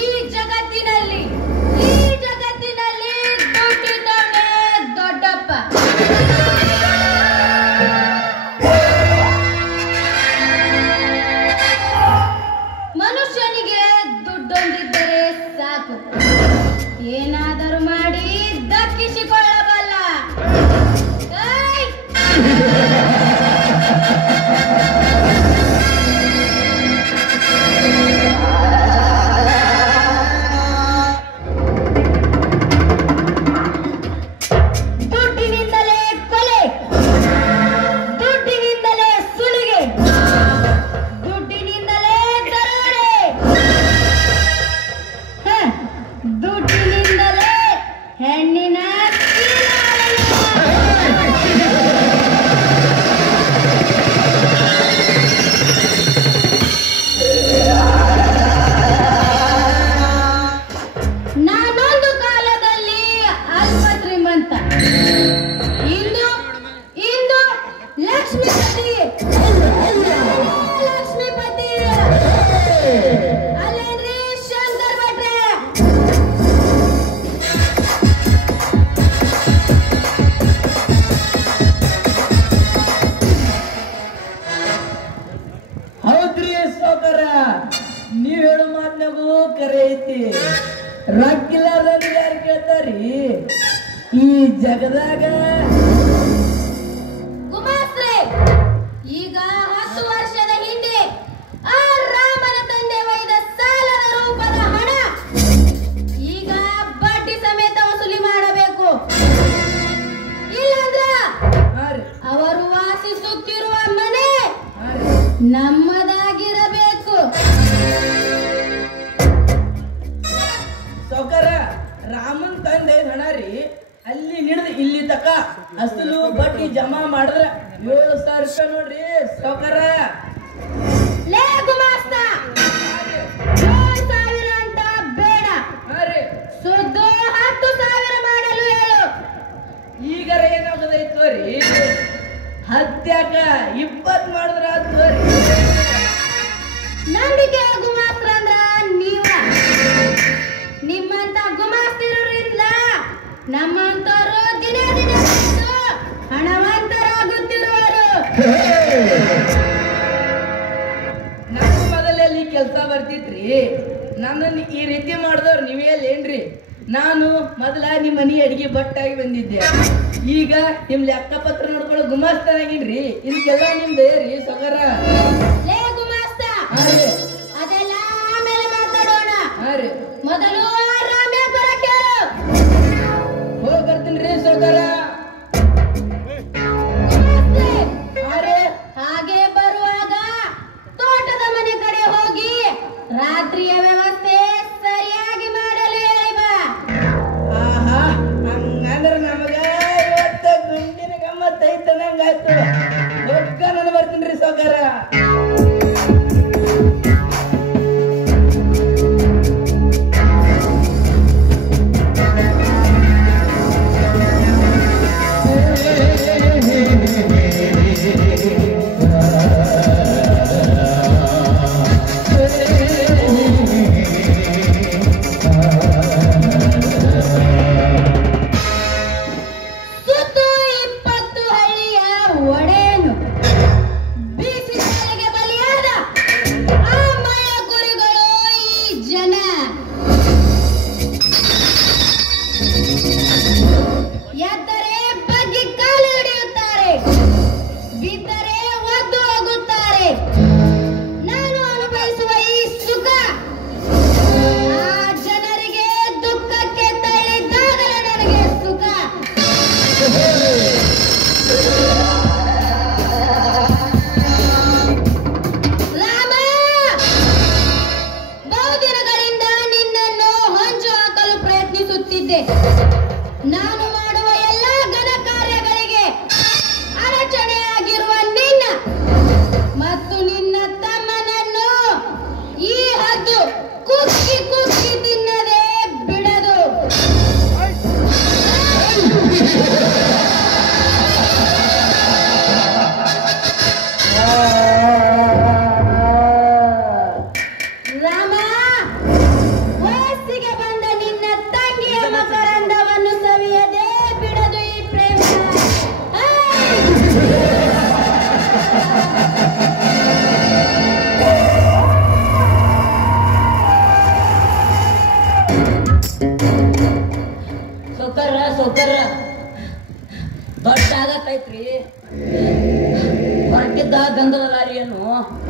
ಈ ಜಗತ್ತಿನಲ್ಲಿ ದುಡ್ಡಿದ್ದವನೇ ದೊಡ್ಡಪ್ಪ. ಮನುಷ್ಯನಿಗೆ ದುಡ್ಡೊಂದಿದ್ದರೆ ಸಾಕು, ಏನಾದರೂ ಮಾಡಿ ದಕ್ಕಿಸಿಕೊಳ್ಳಬಲ್ಲ. ದುಡ್ಡಿನಿಂದಲೇ ಕೊಲೆ, ದುಡ್ಡಿನಿಂದಲೇ ಸುಲಿಗೆ, ದುಡ್ಡಿನಿಂದಲೇ ದರೋಡೆ, ದುಡ್ಡಿನಿಂದಲೇ ಹೆಣ್ಣಿನ ನಾನೊಂದು ಕಾಲದಲ್ಲಿ ಅಲ್ಪ ಶ್ರೀಮಂತ, ಇಂದು ಲಕ್ಷ್ಮೀಪತಿ. ಲಕ್ಷ್ಮೀಪತಿ ಅಲ್ಲೇನ್ರಿ ಶಂಕರ್ ಭಟ್ರೆ? ಹೌದ್ರಿ ಸೌಕರ, ನೀವ್ ಹೇಳೋ ಮಾತ್ನಾಗೂ ಕರೆ ಐತಿ. ರೊಕ್ಕಿಲ್ಲಾರ್ದವ್ರು ಯಾರು ಕೇಳ್ತಾರಿ ಈ ಜಗದಾಗ? ಗುಮಾಸ್ತ್ರೆ, ಈಗ 10 ವರ್ಷದ ಹಿಂದೆ ಆ ರಾಮನ ತಂದೆ ಒಯ್ದ ಸಾಲದ ರೂಪದ ಹಣ ಈಗ ಬಡ್ಡಿ ಸಮೇತ ವಸೂಲಿ ಮಾಡಬೇಕು. ಇಲ್ಲಂದ್ರ ಅವರು ವಾಸಿಸುತ್ತಿರುವ ಮನೆ ನಮ್ಮದಾಗಿರಬೇಕು. ಸೌಕರ, ರಾಮನ್ ತಂದೆ ಹಣ ರೀ ಅಲ್ಲಿ ಹಿಡಿದು ಇಲ್ಲಿ ತಕ ಅಸಲು ಬಡ್ಡಿ ಜಮಾ ಮಾಡಿದ್ರ 7,000 ರೂಪಾಯಿ ನೋಡ್ರಿ ಸೌಕರ. ಲೇ ಗುಮಾಸ್ತ, 7,000 ಅಂತ ಬೇಡ, ಸುದ್ದ 10,000 ಮಾಡಲು ಹೇಳು. ಈಗರ ಏನಾಗೋದೈತು ರೀ? 10 20 ಮಾಡಿದ್ರ ಆತು ರೀ. ನಂಬಿಕೆ ಗುಮಾಸ್ತ್ರ ಅಂದ್ರ ನೀವ. ನಿಮ್ಮಂತ ಗುಮಾಸ್ತಿರೋದ್ರಿಂದ ನಮ್ಮಂತವರು ದಿನ ಹಣವಂತರಾಗುತ್ತಿರುವರು. ನಮ್ಮ ಮೊದಲಲ್ಲಿ ಕೆಲಸ ಬರ್ತಿತ್ರಿ, ನನ್ನನ್ನು ಈ ರೀತಿ ಮಾಡಿದವ್ರು ನೀವೇಲೇನ್ರಿ? ನಾನು ಮೊದಲ ನಿಮ್ಮ ಮನಿ ಅಡಿಗೆ ಬಟ್ಟಾಗಿ ಬಂದಿದ್ದೆ, ಈಗ ನಿಮ್ ಲೆಕ್ಕಪತ್ರ ನೋಡ್ಕೊಳ್ಳೋ ಗುಮಾಸ್ತನಾಗಿನ್ರಿ. ಇದಕ್ಕೆಲ್ಲ ನಿಮ್ದೇ ರೀ ಸೊಗರ. ಲೇ ಗುಮಾಸ್ತ, ಅದೆಲ್ಲ ಆಮೇಲೆ ಮಾತಾಡೋಣ. ಮೊದಲು ರಾಮ್ಯ ಬರಕ್ಕೆ ಹೋಗಿ ಬರ್ತೀನಿ ಸೊಗರ. ಹಾಗೆ ಬರುವಾಗ ತೋಟದ ಮನೆ ಕಡೆ ಹೋಗಿ ರಾತ್ರಿಯ ವ್ಯವಸ್ಥೆ ಸರಿಯಾಗಿ ಮಾಡಲು ಹೇಳಿ ಬಾ. ಆಹಾ, ಹಂಗಂದ್ರ ನಮಗ ಇವತ್ತು ಗುಂಡಿನ ಗಮ್ಮತ್ ಐತನಂಗಾಯ್ತು. ಹೋಗ್ಕ ನಾನು ಬರ್ತೀನಿ ಸೊಗರ.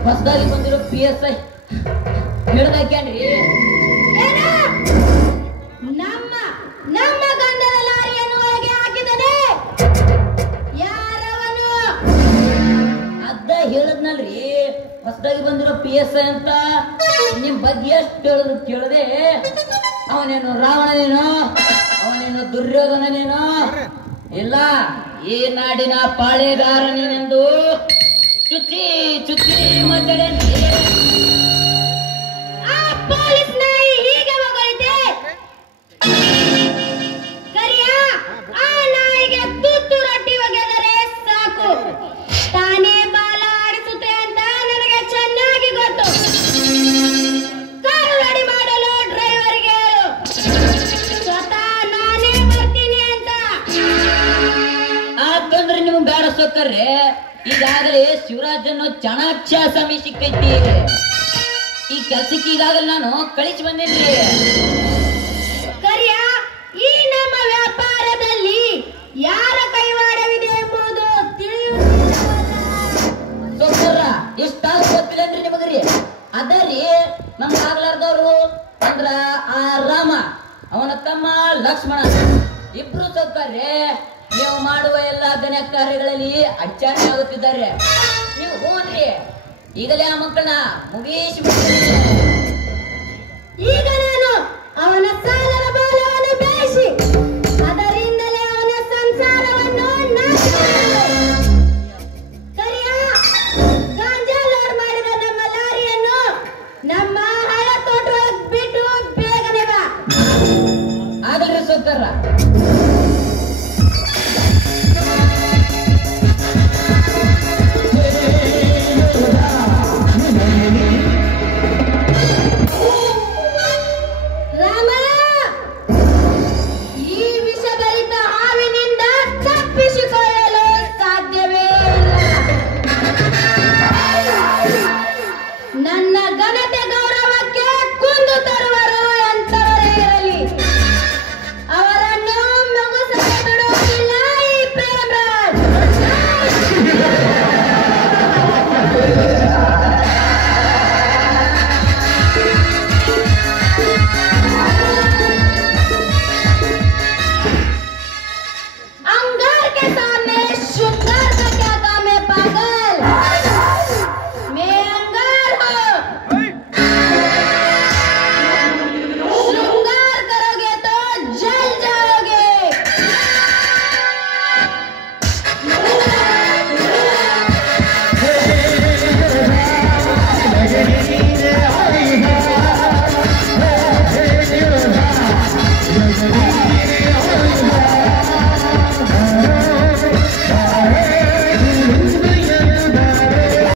ಹೊಸದಾಗಿ ಬಂದಿರೋ PSI ಹಿಡ್ದಾಕ್ಯಾನ್ರಿ. ಏನ? ನಮ್ಮ ನಮ್ಮ ಗಂಧದ ಲಾರಿಯನ್ನು ಒಳಗೆ ಹಾಕಿದನೆ ಯಾರವನು? ಅದ ಹೇಳಿದ್ನಲ್ರಿ ಹೊಸದಾಗಿ ಬಂದಿರೋ PSI ಅಂತ. ನಿಮ್ ಬಗ್ಗೆ ಎಷ್ಟು ಹೇಳಿದ್ರು ಕೇಳದೆ. ಅವನೇನು ರಾವಣನೇನೋ, ಅವನೇನು ದುರ್ಯೋಧನನೇನೋ, ಇಲ್ಲ ಈ ನಾಡಿನ ಪಾಳೆಗಾರನೇನೆಂದು ಚುಚ್ಚಿ ಚುಚ್ಚಿ ಮಾತಾಡೇನ್ರಿ. ಆ ಪೊಲೀಸ್ ನಾಯಿ ಹೀಗೆ ಹೊಗಳಿದೆ. ಕರಿಯ, ಆ ನಾಯಿಗೆ ತುತ್ತು ರೊಟ್ಟಿ ಒಗೆದರೆ ಸಾಕು, ತಾನೇ ಬಾಲ ಆಡಿಸುತ್ತೆ ಅಂತ ನನಗೆ ಚೆನ್ನಾಗಿ ಗೊತ್ತು. ಕಾರು ರೆಡಿ ಮಾಡಲು ಡ್ರೈವರ್ಗೆ ಹೇಳು, ಸ್ವತಃ ನಾನೇ ಬರ್ತೀನಿ ಅಂತ. ಆತಂದ್ರೆ ನಿಮ್ಗೆ ಬೇಡ ಸೊಕ್ಕರ್ರೆ. ಈಗಾಗಲೇ ಶಿವರಾಜ್ ಅನ್ನೋ ಚಾಣಾಕ್ಷಾಸಮಿ ಸಿಕ್ಕೈತಿ. ಈ ಕೆಲ್ಸಕ್ಕೆ ಈಗಾಗಲೇ ನಾನು ಕಳಿಸಿ ಬಂದೇನ್ರಿ. ಕರಿಯ, ಈ ನಮ್ಮ ವ್ಯಾಪಾರದಲ್ಲಿ ಯಾರ ಕೈವಾಡವಿದೆ ಎಂಬುದು ತಿಳಿಯುವುದಿಲ್ಲವಲ್ಲ. ಸೊಕ್ಕರ್ರ ಇಷ್ಟ ಗೊತ್ತಿಲ್ಲನ್ರಿ ನಿಮಗ್ರಿ. ಅದರಿ ನಮ್ಗೆ ಆಗ್ಲಾರ್ದವ್ರು ಅಂದ್ರ ಆ ರಾಮ, ಅವನ ತಮ್ಮ ಲಕ್ಷ್ಮಣ ಇಬ್ರು ಸೊಕ್ಕರ್ರೆ. ನೀವು ಮಾಡುವ ಎಲ್ಲ ಘನ ಕಾರ್ಯಗಳಲ್ಲಿ ಅಡಚಣೆ ಆಗುತ್ತಿದ್ದಾರೆ. ನೀವು ಹೋಗ್ರಿ, ಈಗಲೇ ಆ ಮಕ್ಕಳನ್ನ ಮುಗಿಸಿ ಬಿಡ್ತೀರಿ.